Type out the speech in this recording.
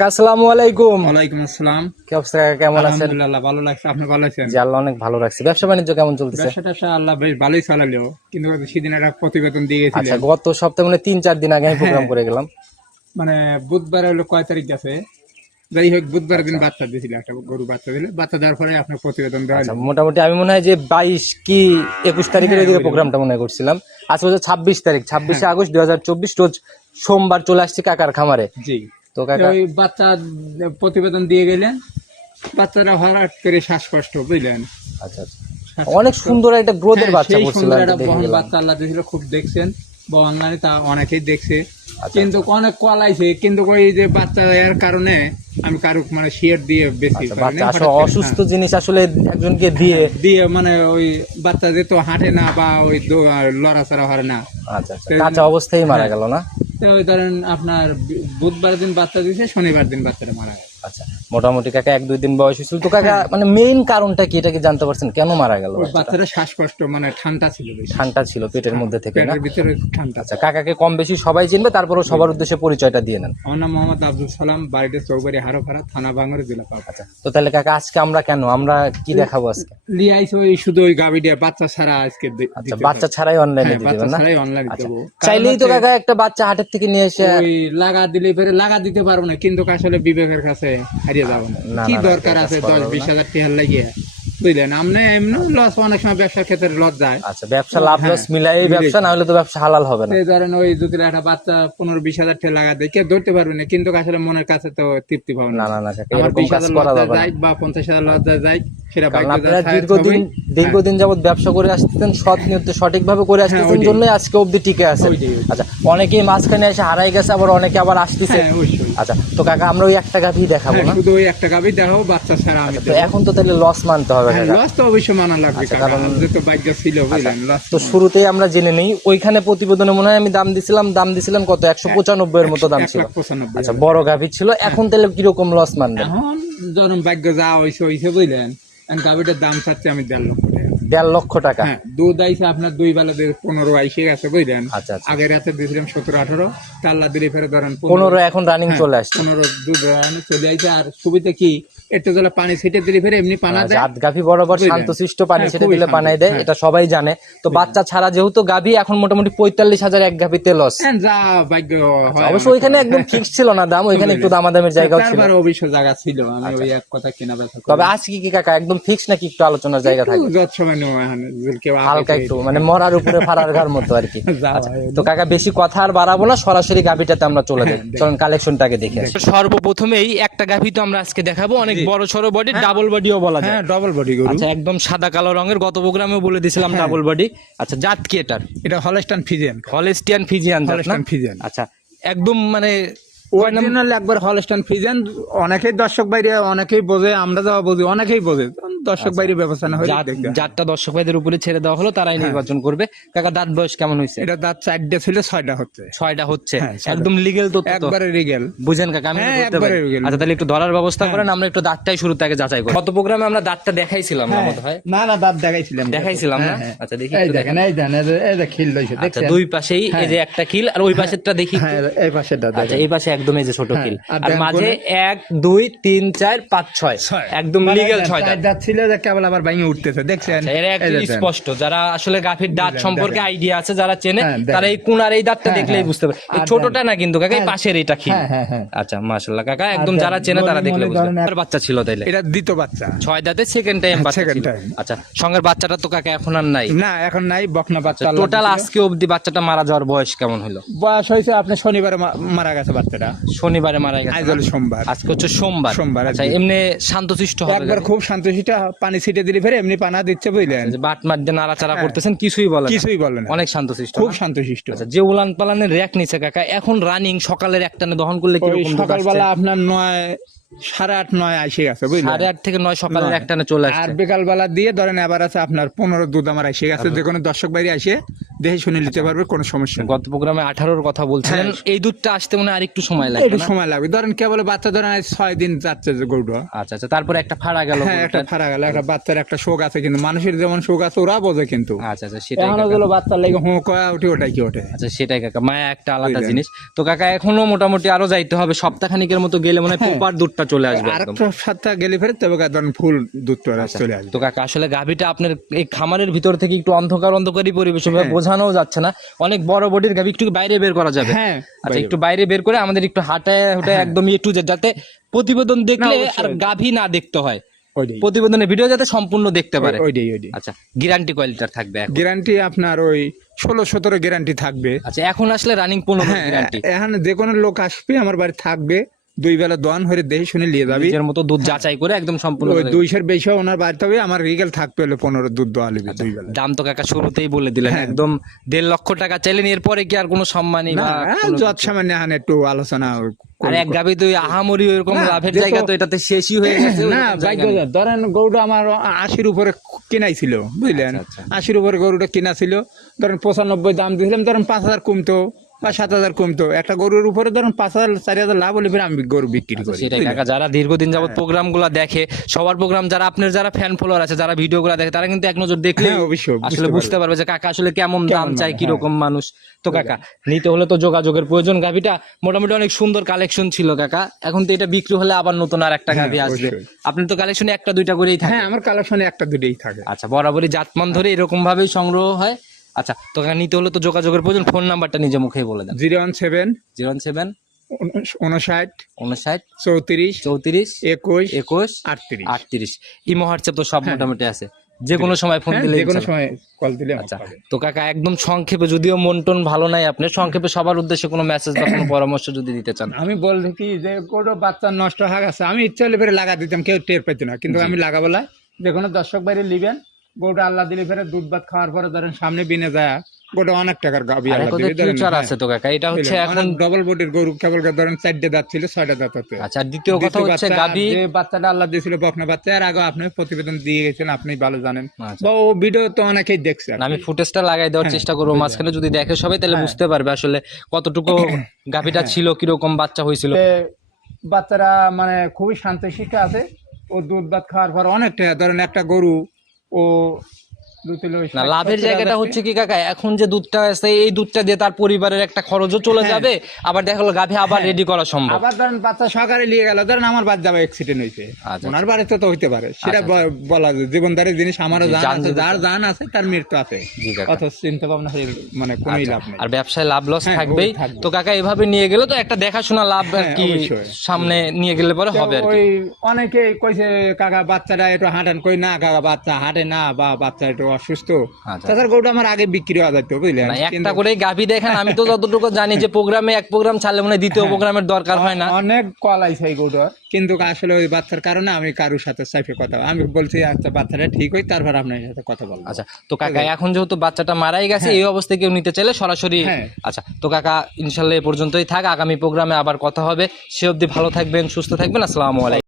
কাকা আসসালামু আলাইকুম। ওয়ালাইকুম আসসালাম। কি অবস্থা কাকা কেমন আছেন? আলহামদুলিল্লাহ ভালো লাগছে। আপনি ভালো আছেন? জি আল্লাহ অনেক ভালো রাখছে। ব্যবসা বাণিজ্য কেমন চলতেছে? ব্যবসা আল্লাহ বেশ ভালোই চালালো কিন্তু সেদিন একটা প্রতিবেদন দিয়ে আচ্ছা গত সপ্তাহে মানে তিন চার দিন আগে আমি প্রোগ্রাম করে গেলাম। মানে বুধবার হলো কয় তারিখ গেছে? যাই হোক বুধবার দিন বাচ্চা দিয়েছিল একটা গরু বাচ্চা দিলে। বাচ্চা দেওয়ার পরে আপনার প্রতিবেদন দেওয়া আচ্ছা মোটামুটি আমি মনে হয় যে বাইশ কি একুশ তারিখের হ্যাঁ, ওইদিকে প্রোগ্রামটা মনে করছিলাম। আজকে হচ্ছে ছাব্বিশ তারিখ ছাব্বিশে আগস্ট দুই হাজার চব্বিশ রোজ সোমবার চলে আসছি কাকার খামারে। জি। তো কাকা ওই বাচ্চা প্রতিবেদন দিয়ে গেলেন। বাচ্চারা হঠাৎ করে শ্বাসকষ্ট বুঝলেন? আচ্ছা আচ্ছা। অনেক সুন্দর একটা গ্রোথের হ্যাঁ, বাচ্চা একটা বহন বাচ্চা আল্লাহ দিয়েছিল খুব দেখছেন। বা অনলাইনে তা অনেকেই দেখছে। আচ্ছা, কিন্তু অনেক কলাইছে কিন্তু ওই যে বাচ্চা এর কারণে আমি কারও মানে শেয়ার দিয়ে বেশি অসুস্থ হ্যাঁ, জিনিস আসলে একজনকে দিয়ে দিয়ে মানে ওই বাচ্চা যে তো হাঁটে না বা ওই লড়াচড়া হয় না। আচ্ছা কাঁচা অবস্থায় মারা হ্যাঁ। গেল না? তো ধরেন আপনার বুধবার দিন বাচ্চা দিয়েছে শনিবার দিন বাচ্চাটা মারা গেছে। আচ্ছা। মোটামুটি কাকা এক দুই দিন বয়স হয়েছিল। তো কাকা মানে মেইন কারণটা কি এটা কি জানতে পারছেন? কেন মারা গেল? বাচ্চাটা শ্বাসকষ্ট মানে ঠান্ডা ছিল ঠান্ডা ছিল পেটের মধ্যে থেকে না? পেটের ভিতরে ঠান্ডা। আচ্ছা কাকাকে কম বেশি সবাই চিনবে তারপরেও সবার উদ্দেশ্যে পরিচয়টা দিয়ে নেন। আমার নাম মোহাম্মদ আব্দুল সালাম বাড়িতে চৌবাড়ি হারোফাড়া থানা বাঙ্গর জেলা আচ্ছা তো তাহলে কাকা আজকে আমরা কেন? আমরা কি দেখাবো আজকে? লিয়ে আইছে ওই শুধু ওই গাবি দিয়ে বাচ্চা ছাড়া আজকে আচ্ছা বাচ্চা ছাড়াই অনলাইনে হ্যাঁ, দিয়ে বাচ্চা দেবেন না? ছাড়াই অনলাইন আচ্ছা দেবো চাইলেই তো কাকা একটা বাচ্চা হাটের থেকে নিয়ে এসে ওই লাগা দিলে ফেরে লাগা দিতে পারব না কিন্তু আসলে বিবেকের কাছে হারিয়ে যাব না। না, কি দরকার আছে দশ বিশ হাজার টিহার লাগিয়ে? বুঝলেন? আপনি এমনি লস অনেক সময় ব্যবসার ক্ষেত্রে লস যায়। আচ্ছা ব্যবসা লাভ হ্যাঁ, লস মিলাই। ব্যবসা না হলে তো ব্যবসা হালাল হবে না। এই ধরেন ওই যদি একটা বাচ্চা পনেরো বিশ হাজার টাকা লাগা দেয় কেউ ধরতে পারবে না কিন্তু আসলে মনের কাছে তো তৃপ্তি পাবে না। না না আমার বিশ হাজার লস লজ্জা যায় বা পঞ্চাশ হাজার লজ্জা যায় সেটা আপনারা দীর্ঘদিন দীর্ঘদিন যাবত ব্যবসা করে আসতেছেন সৎ নিয়তে সঠিক ভাবে করে আসতেছেন হ্যাঁ, জন্য আজকে টিকে আছে। আচ্ছা অনেকেই মাঝখানে এসে হারাই গেছে আবার অনেকে আবার আসতেছে। হ্যাঁ আচ্ছা তো কাকা আমরা ওই একটা গাভি দেখাবো হ্যাঁ, না? শুধু ওই একটা দেখাবো বাচ্চা ছাড়া আমি তো এখন তো তাহলে লস মানতে হবে লস তো অবশ্যই মানা লাগবে আচ্ছা, কারণ- যেহেতু ভাগ্য ছিল বুঝলেন তো শুরুতেই আমরা জেনে নেই ওইখানে প্রতিবেদনে মনে হয় আমি দাম দিছিলাম দাম দিছিলাম কত? একশো পঁচানব্বই এর মতো দাম ছিল। আচ্ছা বড় গাভি ছিল এখন তাহলে কীরকম লস মানবেন? এখন যখন ভাগ্য যা হয়েছে হয়েছে বুঝলেন। গাভিটার দাম চাচ্ছি আমি দেড় লক্ষ টাকা। দেড় লক্ষ টাকা। হ্যাঁ দুধ আইসে আপনার দুই বেলা দিয়ে পনেরো আইসে গেছে বুঝলেন? আচ্ছা আচ্ছা। আগের রাতে দিয়েছিলাম সতেরো আঠারো তাল্লা দিলে ফেরে ধরেন পনেরো। এখন রানিং হ্যাঁ, চলে আসছে। পনেরো দুধ রানে চলে আইছে আর সুবিধা কি? একটু জলে পানি ছিটে দিলে ফেরে এমনি পানা দেয়। জাত গাভি বরাবর? শান্তশিষ্ট পানি হ্যাঁ, দিলে পানাই দেয় হ্যাঁ। এটা সবাই জানে। তো বাচ্চা ছাড়া যেহেতু গাভি এখন মোটামুটি পঁয়তাল্লিশ হাজার এক গাভিতে লস হ্যাঁ, যা ভাগ্য অবশ্য ওইখানে একদম ফিক্স ছিল না দাম ওইখানে একটু দামাদামের জায়গাও ছিল। তারপর অবশ্য জায়গা ছিল আমি ওই এক কথা কেনা বেচা তবে আজকে কি কাকা একদম ফিক্স নাকি একটু আলোচনার জায়গা থাকে যত সময় হয় হালকা একটু মানে মরার উপরে ফারার ঘর মতো আর কি। আচ্ছা, হয়। তো কাকা বেশি কথা আর বাড়াবো না সরাসরি গাভিটাতে আমরা চলে যাই। হ্যাঁ, চলুন কালেকশনটাকে দেখে সর্বপ্রথমেই একটা গাভি তো আমরা আজকে দেখাবো অনেক বড় সড়ো বডি ডাবল বডিও বলা যায়। হ্যাঁ ডবল বডি গরু। আচ্ছা একদম সাদা কালো রঙের গত প্রোগ্রামে বলে দিছিলাম হ্যাঁ। ডাবল বডি আচ্ছা জাত কি এটার? এটা হলস্টান ফিজেন হলেস্টিয়ান ফিজিয়ান জাত না? হলস্টান ফিজেন আচ্ছা একদম মানে অরিজিনাল একবার হলস্টান ফিজেন অনেকেই দর্শক বাইরে অনেকেই বোঝে আমরা যাওয়া বুঝি অনেকেই বোঝে। দর্শক বাইরে ব্যবস্থা না হলে জাত- দর্শক ভাইদের উপরে ছেড়ে দেওয়া হলো তারাই নির্বাচন করবে। কাকা দাঁত বয়স কেমন হয়েছে? এটা দাঁত চারটে ছিল ছয়টা হচ্ছে। ছয়টা হচ্ছে। হ্যাঁ, একদম লিগেল তো। একবারে রিগেল বুঝেন কাকা আমি হ্যাঁ, একবারে। আচ্ছা তাহলে একটু ধরার ব্যবস্থা করেন আমরা একটু দাঁতটাই শুরুতে আগে যাচাই করি। গত প্রোগ্রামে আমরা দাঁতটা দেখাইছিলাম না মনে হয়? না না দাঁত দেখাইছিলাম। দেখাইছিলাম না? হ্যাঁ, হ্যাঁ। আচ্ছা দেখি এই একটু দেখেন। এই দেন এই যে- খিল লইছে আচ্ছা দুই পাশেই এই যে একটা কিল আর ওই পাশেরটা দেখি হ্যাঁ এই পাশে দাঁত আচ্ছা এই পাশে একদম এই যে ছোট হ্যাঁ, কিল আর মাঝে এক দুই তিন চার পাঁচ ছয়। একদম মানে লিগেল এই যে কেবল আবার ভাঙে উঠতেছে দেখছেন? আচ্ছা। স্পষ্ট যারা আসলে গাফির দাঁত সম্পর্কে আইডিয়া আছে যারা চেনে হ্যাঁ, তারা এই কুনার এই দাঁতটা হ্যাঁ, দেখলেই হ্যাঁ। বুঝতে পারে। এই ছোটটা না কিন্তু কাকা এই। পাশের এটা হ্যাঁ আচ্ছা মাশাআল্লাহ কাকা একদম যারা চেনে তারা দেখলে বাচ্চা ছিল তাইলে। এটা দ্বিতীয় বাচ্চা। ছয় দাঁতে সেকেন্ড টাইম বাচ্চা ছিল। time। আচ্ছা সঙ্গের বাচ্চাটা তো কাকা এখন আর নাই। না এখন নাই বকনা বাচ্চা টোটাল আজকে অবধি বাচ্চাটা মারা যাওয়ার বয়স কেমন হলো? বয়স হয়েছে আপনার শনিবারে মারা গেছে বাচ্চাটা। শনিবারে মারা গেছে আজ হলো সোমবার। আজকে হচ্ছে সোমবার। সোমবার, আচ্ছা এমনি শান্তশিষ্ট হবে একবার খুব শান্তশিটা পানি ছিটে দিলে ফেরে এমনি পানা দিচ্ছে বুঝলেন? বাট মার দিয়ে নাড়াচাড়া করতেছেন কিছুই বলে হ্যাঁ। কিছুই বলেন অনেক শান্তশিষ্ট খুব শান্ত শান্তশিষ্ট। আচ্ছা যে উলান পালানের র্যাক নিচে কাকা এখন রানিং সকালের একটানে দহন করলে কি সকালবেলা আপনার নয় সাড়ে আট নয় আসে গেছে বুঝলেন? সাড়ে আট থেকে নয় সকালের একটানে চলে আর আসছে। বিকাল বেলা দিয়ে ধরেন এবার আছে আপনার পনেরো দুধ আমার আসে গেছে যে কোনো দর্শক বাইরে আসে দেখে শুনে নিতে পারবে কোনো সমস্যা গত প্রোগ্রামে আঠারোর কথা বলছিলেন হ্যাঁ। এই দুধটা আসতে মনে হয় আরেকটু সময় লাগবে একটু সময় লাগবে। ধরেন কেবল বাচ্চা ধরেন ছয় দিন যাচ্ছে যে গরুটা। আচ্ছা আচ্ছা তারপরে একটা ফাড়া গেল হ্যাঁ একটা ফারা গেল একটা বাচ্চার একটা শোক আছে কিন্তু মানুষের যেমন শোক আছে ওরা বোঝে কিন্তু। আচ্ছা আচ্ছা সেটাই এখনও কাকা। বাচ্চার লাগে হোঁ কয়া উঠে ওটাই কি ওঠে। আচ্ছা সেটাই কাকা মায়া একটা আলাদা জিনিস। তো কাকা এখনও মোটামুটি আরও যাইতে হবে সপ্তাহখানিকের মতো গেলে মনে হয় হ্যাঁ। প্রপার দুধটা চলে আসবে আর একদম। সপ্তাহ গেলে ফেরে তবে ধরেন ফুল দুধটা চলে আসবে। তো কাকা আসলে গাভীটা আপনার এই খামারের ভিতর থেকে একটু অন্ধকার অন্ধকারই পরিবেশ হ্যাঁ। বোঝানো যাচ্ছে না। অনেক বড় বডির গাভী একটু বাইরে বের করা যাবে। হ্যাঁ। আচ্ছা একটু বাইরে বের করে আমাদের একটু হাঁটায় হুটায় একদম একটু যাতে প্রতিবেদন দেখলে আর গাভী না দেখতে হয়। প্রতিবেদনের ভিডিও যাতে সম্পূর্ণ দেখতে পারে। ওইটাই ওইটাই। আচ্ছা গ্যারান্টি কোয়ালিটির থাকবে গ্যারান্টি আপনার ওই ষোলো সতেরো গ্যারান্টি থাকবে। আচ্ছা এখন আসলে রানিং পনেরো হ্যাঁ গ্যারান্টি এখন যে কোনো লোক আসবে আমার বাড়ি থাকবে। দুই বেলা দোয়ান হয়ে দেখে শুনে নিয়ে যাবি। এর মতো দুধ যাচাই করে একদম সম্পূর্ণ ওই দুইশের বেশি ওনার বাড়িতে হবে আমার রিগেল থাকবে হলে পনেরো দুধ দোয়া লিবি দুই বেলা। দাম তো কাকা শুরুতেই বলে দিলেন হ্যাঁ। একদম দেড় লক্ষ টাকা চাইলেন এরপরে কি আর কোনো সম্মানই না বা যত সামান্য এখন একটু আলোচনা আর এক গাবি তো আহামরি ওইরকম লাভের জায়গা তো এটাতে শেষই হয়ে গেছে না ভাগ্য ধরেন গরুটা আমার আশির উপরে কিনাইছিল বুঝলেন? আচ্ছা, আশির উপরে গরুটা কিনা ছিল ধরেন পঁচানব্বই দাম দিয়েছিলাম ধরেন পাঁচ হাজার কমতো। বা সাত হাজার কমতো। একটা গরুর উপরে ধরেন পাঁচ হাজার চারি হাজার লাভ হলে আমি গরু বিক্রি করি সেটাই কাকা যারা দীর্ঘদিন হ্যাঁ। যাবত প্রোগ্রামগুলা দেখে সবার প্রোগ্রাম যারা আপনার যারা ফ্যান ফলোয়ার আছে যারা ভিডিও গুলা দেখে তারা কিন্তু এক নজর দেখলে হ্যাঁ, অবশ্যই, আসলে বুঝতে পারবে। যে কাকা আসলে কেমন দাম কেমন চাই মানে, কীরকম মানুষ। তো কাকা নিতে হলে তো যোগাযোগের প্রয়োজন। গাভিটা মোটামুটি অনেক সুন্দর কালেকশন ছিল কাকা। এখন তো এটা বিক্রি হলে আবার নতুন আর একটা গাভি আসবে। হ্যাঁ। আপনি তো কালেকশনে একটা দুইটা করেই থাকে। হ্যাঁ আমার কালেকশনে একটা দুটোই থাকে। আচ্ছা বরাবরই জাতমান ধরে এরকম ভাবেই সংগ্রহ হয়। আচ্ছা তো নিতে হলে তো যোগাযোগের প্রয়োজন ফোন নাম্বারটা নিজে মুখেই বলে দেন। Zero one seven zero one seven উনষাট উনষাট চৌত্রিশ চৌত্রিশ একুশ একুশ আটত্রিশ। আটত্রিশ। ইমো হোয়াটসঅ্যাপ তো সব মোটামুটি আছে। যে কোনো সময় ফোন হ্যাঁ, দিলে যে কোনো সময় কল দিলে আচ্ছা তো কাকা একদম সংক্ষেপে যদিও মন টন ভালো নাই আপনি সংক্ষেপে সবার উদ্দেশ্যে কোনো মেসেজ বা কোনো পরামর্শ যদি দিতে চান। আমি বলছি কি যে কোনো বাচ্চা নষ্ট হয়ে গেছে আমি ইচ্ছা হলে ফেরে লাগা দিতাম কেউ টের পেত না। কিন্তু আমি লাগাবো না। যে কোনো দর্শক বাইরে নিবেন গরুটা আল্লাহ দিলে ফেরে দুধ ভাত খাওয়ার পরে ধরেন সামনে বিনে যায়। গোটা অনেক টাকার গাবি আল্লাহ দিলে ফিউচার আছে তো কাকা এটা হচ্ছে এখন ডবল বডির গরু কেবল ধরেন চারটে দাঁত ছিল ছয়টা দাঁত হতে আচ্ছা দ্বিতীয় কথা হচ্ছে গাবি যে বাচ্চাটা আল্লাহ দিয়েছিল বকনা বাচ্চা আর আগে আপনি প্রতিবেদন দিয়ে গেছেন আপনি ভালো জানেন। আচ্ছা। বা ও ভিডিও তো অনেকেই দেখছে আর কি। আমি ফুটেজটা লাগাই দেওয়ার হ্যাঁ, চেষ্টা করব মাঝখানে যদি দেখে সবাই তাহলে বুঝতে পারবে আসলে কতটুকু গাভিটা ছিল কীরকম বাচ্চা হয়েছিল। বাচ্চারা মানে খুবই শান্ত শিক্ষা আছে। ও দুধ ভাত খাওয়ার পর অনেকটা ধরেন একটা গরু ও দু কিলো না লাভের জায়গাটা হচ্ছে কি কাকা এখন যে দুধটা আছে এই দুধটা দিয়ে তার পরিবারের একটা খরচও চলে হ্যাঁ। যাবে আবার দেখা গেলো গাভী আবার রেডি করা সম্ভব। আবার ধরেন বাচ্চা সকালে নিয়ে গেল ধরেন আমার বাদ যাবে অ্যাক্সিডেন্ট হয়েছে। আচ্ছা, ওনার বাড়িতে তো হইতে পারে। সেটা বলা যায় জীবনদারের জিনিস আমারও জান আছে যার জান আছে তার মৃত্যু আছে। কাকা। চিন্তা ভাবনা মানে কোনোই লাভ নেই। আর ব্যবসায় লাভ লস হ্যাঁ, থাকবেই। তো কাকা এভাবে নিয়ে গেলে তো একটা দেখাশোনা লাভ আর হ্যাঁ, কি সামনে নিয়ে গেলে পরে হবে আর কি। অনেকে কইছে কাকা বাচ্চাটা একটু হাঁটান কই না কাকা বাচ্চা হাঁটে না বা বাচ্চা একটু অসুস্থ আচ্ছা। তাছাড়া গরুটা আমার আগে বিক্রি হওয়া যেত বুঝলেন? একটা গাভী দেখেন আমি তো যতটুকু জানি যে প্রোগ্রামে এক প্রোগ্রাম ছাড়লে মনে দ্বিতীয় হ্যাঁ। প্রোগ্রামের দরকার হয় না। অনেক কল আইছে এই গরুটার কিন্তু আসলে ওই বাচ্চার কারণে আমি কারোর সাথে কথা আমি বলছি আচ্ছা বাচ্চাটা ঠিক হই তারপর আপনার সাথে কথা বলব। আচ্ছা তো কাকা এখন যেহেতু বাচ্চাটা মারাই গেছে এই অবস্থায় কেউ নিতে চাইলে সরাসরি হ্যাঁ। আচ্ছা তো কাকা ইনশাল্লাহ এ পর্যন্তই থাক আগামী প্রোগ্রামে আবার কথা হবে। সে অবধি ভালো থাকবেন সুস্থ থাকবেন আসসালামু আলাইকুম।